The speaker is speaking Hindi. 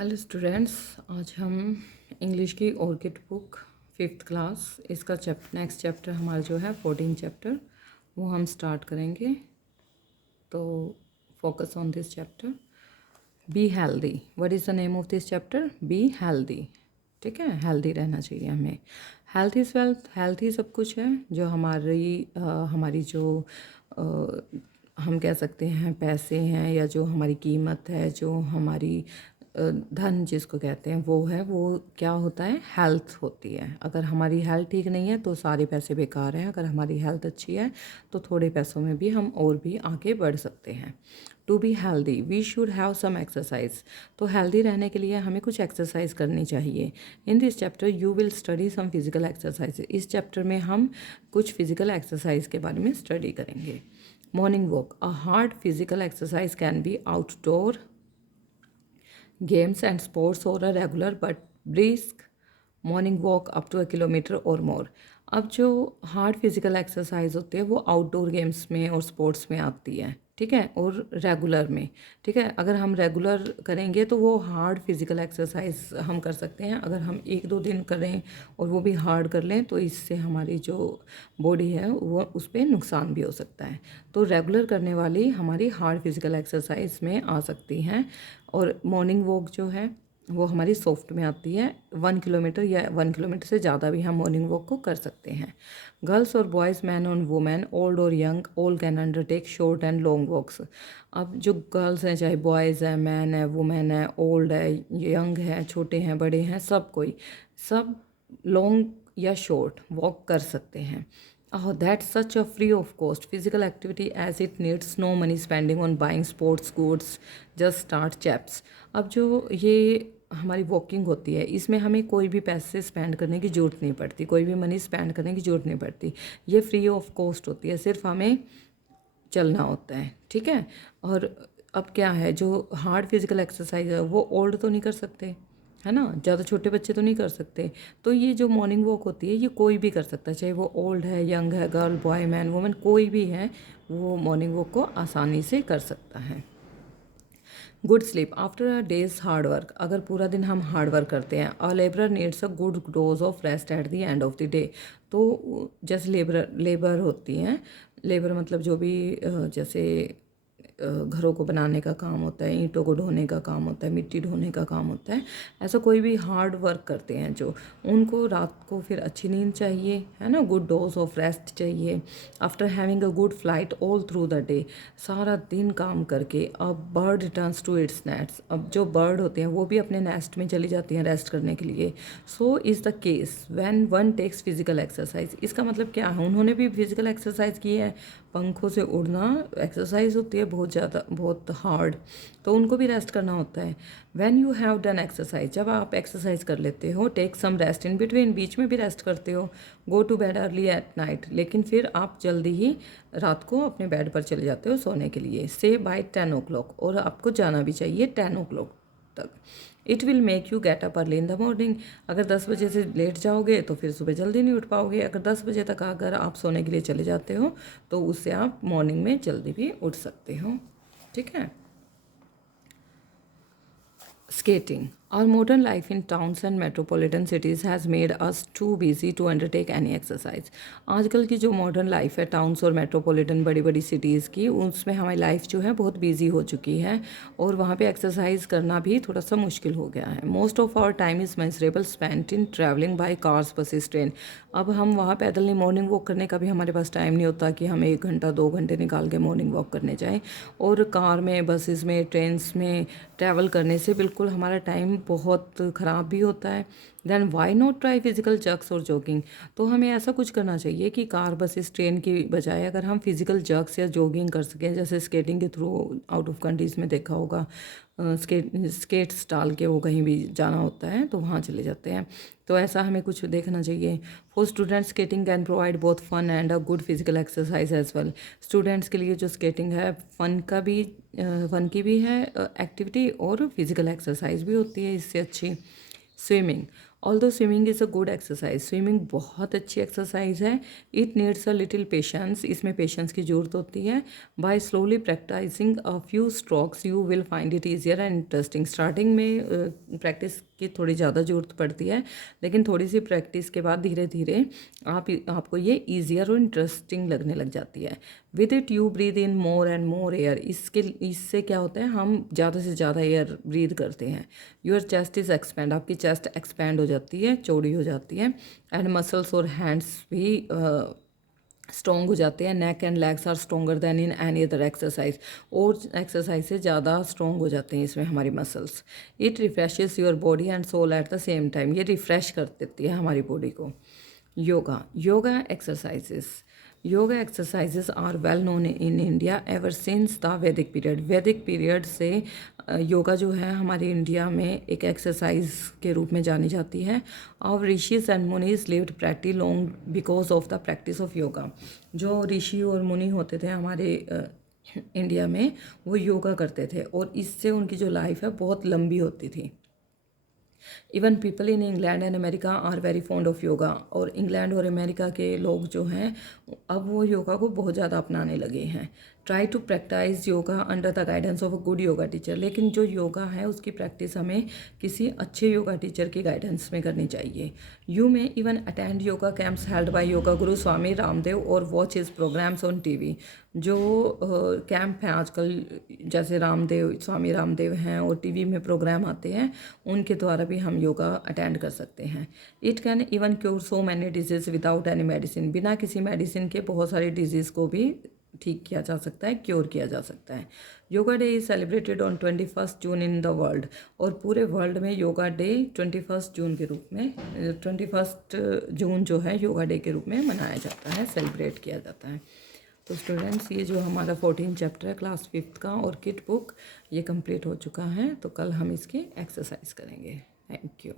हेलो स्टूडेंट्स, आज हम इंग्लिश की ऑर्किड बुक 5th क्लास इसका नेक्स्ट चैप्टर हमारा जो है 14 चैप्टर वो हम स्टार्ट करेंगे। तो focus on this chapter. Be healthy. What is the name of this chapter? Be healthy. ठीक है, हेल्दी रहना चाहिए हमें। Health is wealth. हेल्थ ही सब कुछ है। जो हमारी जो हम कह सकते हैं पैसे हैं, या जो हमारी कीमत है, जो हमारी धन जिसको कहते हैं, वो क्या होता है? हेल्थ होती है। अगर हमारी हेल्थ ठीक नहीं है तो सारे पैसे बेकार हैं। अगर हमारी हेल्थ अच्छी है तो थोड़े पैसों में भी हम और भी आगे बढ़ सकते हैं। To be healthy we should have some exercise. तो हेल्दी रहने के लिए हमें कुछ एक्सरसाइज करनी चाहिए। In this chapter you will study some physical exercise. इस चैप्टर में हम कुछ फिजिकल एक्सरसाइज के बारे में स्टडी करेंगे। Morning walk. A hard physical exercise can be outdoor games and sports or a regular but brisk morning walk up to a kilometer or more। अब जो हार्ड फिजिकल एक्सरसाइज होती है वो आउटडोर गेम्स में और स्पोर्ट्स में आती है, ठीक है, और रेगुलर में। ठीक है, अगर हम रेगुलर करेंगे तो वो हार्ड फिजिकल एक्सरसाइज हम कर सकते हैं। अगर हम 1-2 दिन करें और वो भी हार्ड कर लें तो इससे हमारी जो बॉडी है वो उस पर नुकसान भी हो सकता है। तो रेगुलर करने वाली हमारी हार्ड फिजिकल एक्सरसाइज में आ सकती हैं। और मॉर्निंग वॉक जो है वो हमारी सॉफ्ट में आती है। 1 किलोमीटर या 1 किलोमीटर से ज़्यादा भी हम मॉर्निंग वॉक को कर सकते हैं। गर्ल्स और बॉयज़, मैन और वुमेन, ओल्ड और young, all can undertake short and long walks. अब जो गर्ल्स हैं, चाहे बॉयज़ हैं, मैन है, वुमेन है, ओल्ड है, यंग है, छोटे हैं, बड़े हैं, सब लॉन्ग या शॉर्ट वॉक कर सकते हैं। Oh, that's such a free of cost physical activity as it needs no money spending on buying sports goods. Just start chaps। अब जो ये हमारी वॉकिंग होती है इसमें हमें कोई भी पैसे स्पेंड करने की ज़रूरत नहीं पड़ती, कोई भी मनी स्पेंड करने की ज़रूरत नहीं पड़ती। ये फ्री ऑफ कॉस्ट होती है, सिर्फ हमें चलना होता है। ठीक है। और अब क्या है, जो हार्ड फिजिकल एक्सरसाइज है वो ओल्ड तो नहीं कर सकते, है ना, ज़्यादा छोटे बच्चे तो नहीं कर सकते। तो ये जो मॉर्निंग वॉक होती है ये कोई भी कर सकता है, चाहे वो ओल्ड है, यंग है, गर्ल, बॉय, मैन, वुमेन, कोई भी है वो मॉर्निंग वॉक को आसानी से कर सकता है। Good sleep after a day's hard work. अगर पूरा दिन हम हार्ड वर्क करते हैं, a labourer needs a good dose of rest at the end of the day. तो जैसे लेबर होती हैं, लेबर मतलब जो भी जैसे घरों को बनाने का काम होता है, ईंटों को ढोने का काम होता है, मिट्टी ढोने का काम होता है, ऐसा कोई भी हार्ड वर्क करते हैं जो, उनको रात को फिर अच्छी नींद चाहिए, है ना, गुड डोज ऑफ रेस्ट चाहिए। After having a good flight all through the day, सारा दिन काम करके अब bird returns to its nests. अब जो बर्ड होते हैं वो भी अपने नेस्ट में चली जाती हैं रेस्ट करने के लिए। So is the case when one takes physical exercise. इसका मतलब क्या है, उन्होंने भी फिजिकल एक्सरसाइज की है। पंखों से उड़ना एक्सरसाइज होती है बहुत ज़्यादा, बहुत हार्ड, तो उनको भी रेस्ट करना होता है। When you have done exercise, जब आप एक्सरसाइज कर लेते हो, take some rest in between, बीच में भी रेस्ट करते हो। Go to bed early at night, लेकिन फिर आप जल्दी ही रात को अपने बेड पर चले जाते हो सोने के लिए। से बाय 10 o'clock, और आपको जाना भी चाहिए 10 o'clock तक। It will make you get up early in the morning. अगर 10 बजे से लेट जाओगे तो फिर सुबह जल्दी नहीं उठ पाओगे। अगर 10 बजे तक अगर आप सोने के लिए चले जाते हो तो उससे आप मॉर्निंग में जल्दी भी उठ सकते हो। ठीक है। Skating. Our modern life in towns and metropolitan cities has made us too busy to undertake any exercise। आजकल की जो मॉडर्न लाइफ है टाउन्स और मेट्रोपॉलिटन बड़ी बड़ी सिटीज़ की, उसमें हमारी लाइफ जो है बहुत बिजी हो चुकी है और वहाँ पे एक्सरसाइज करना भी थोड़ा सा मुश्किल हो गया है। Most of our time is measurable spent in travelling by cars, buses, train. अब हम वहाँ पैदल नहीं, मॉर्निंग वॉक करने का भी हमारे पास टाइम नहीं होता कि हम 1 घंटा 2 घंटे निकाल के मॉर्निंग वॉक करने जाएँ। और कार में, बसेस में, ट्रेन्स में ट्रैवल करने से बिल्कुल हमारा टाइम बहुत ख़राब भी होता है। Then why not try physical jogs और जॉगिंग। तो हमें ऐसा कुछ करना चाहिए कि कार, बसेस, ट्रेन की बजाय अगर हम फिजिकल जग्स या जॉगिंग कर सकें, जैसे स्केटिंग के थ्रू आउट ऑफ कंट्रीज़ में देखा होगा, स्केट्स डाल के वो कहीं भी जाना होता है तो वहाँ चले जाते हैं। तो ऐसा हमें कुछ देखना चाहिए। For students skating can provide both fun and a good physical exercise as well. Students के लिए जो स्केटिंग है फन की भी है एक्टिविटी, और फिजिकल एक्सरसाइज भी होती है इससे अच्छी। Swimming. Although swimming is a good exercise, swimming बहुत अच्छी एक्सरसाइज है। It needs a little patience, इसमें पेशेंस की ज़रूरत होती है। By slowly practicing a few strokes you will find it easier and interesting. Starting में प्रैक्टिस की थोड़ी ज़्यादा ज़रूरत पड़ती है, लेकिन थोड़ी सी प्रैक्टिस के बाद धीरे धीरे आपको ये ईजियर और इंटरेस्टिंग लगने लग जाती है। With it you breathe in more and more air, इससे क्या होता है, हम ज़्यादा से ज़्यादा एयर ब्रीद करते हैं। योर चेस्ट इज़ एक्सपैंड, आपकी चेस्ट एक्सपैंड हो जाती है, चौड़ी हो जाती है। एंड मसल्स और हैंड्स भी स्ट्रॉन्ग हो जाते हैं। Neck and legs are stronger than in any other exercise, और एक्सरसाइज से ज़्यादा स्ट्रॉन्ग हो जाते हैं इसमें हमारी muscles. It refreshes your body and soul at the same time, ये रिफ़्रेश कर देती है हमारी बॉडी को। Yoga exercises, yoga exercises are well known in India ever since the Vedic period. Vedic period से योगा जो है हमारे इंडिया में एक एक्सरसाइज के रूप में जानी जाती है। और rishis and मुनीज lived pretty long because of the practice of yoga. जो ऋषि और मुनि होते थे हमारे इंडिया में, वो योगा करते थे और इससे उनकी जो लाइफ है बहुत लंबी होती थी। Even people in England and America are very fond of yoga, और इंग्लैंड और अमेरिका के लोग जो हैं अब वो योगा को बहुत ज़्यादा अपनाने लगे हैं। Try to practice yoga under the guidance of a good yoga teacher, लेकिन जो योगा है उसकी प्रैक्टिस हमें किसी अच्छे योगा टीचर की गाइडेंस में करनी चाहिए। You may even attend yoga camps held by yoga guru Swami Ramdev और watch his programmes on TV. जो कैंप हैं आजकल, जैसे स्वामी रामदेव हैं और टीवी में प्रोग्राम आते हैं, उनके द्वारा भी हम योगा अटेंड कर सकते हैं। It can even cure so many disease without any medicine, बिना किसी मेडिसिन के बहुत सारी डिजीज़ को भी ठीक किया जा सकता है, क्योर किया जा सकता है। Yoga day is celebrated on 21 June in the world, और पूरे वर्ल्ड में योगा डे 21 जून के रूप में 21 जून जो है योगा डे के रूप में मनाया जाता है, सेलिब्रेट किया जाता है। तो स्टूडेंट्स, ये जो हमारा 14 चैप्टर है क्लास 5th का और किट बुक, ये कंप्लीट हो चुका है। तो कल हम इसकी एक्सरसाइज करेंगे। Thank you.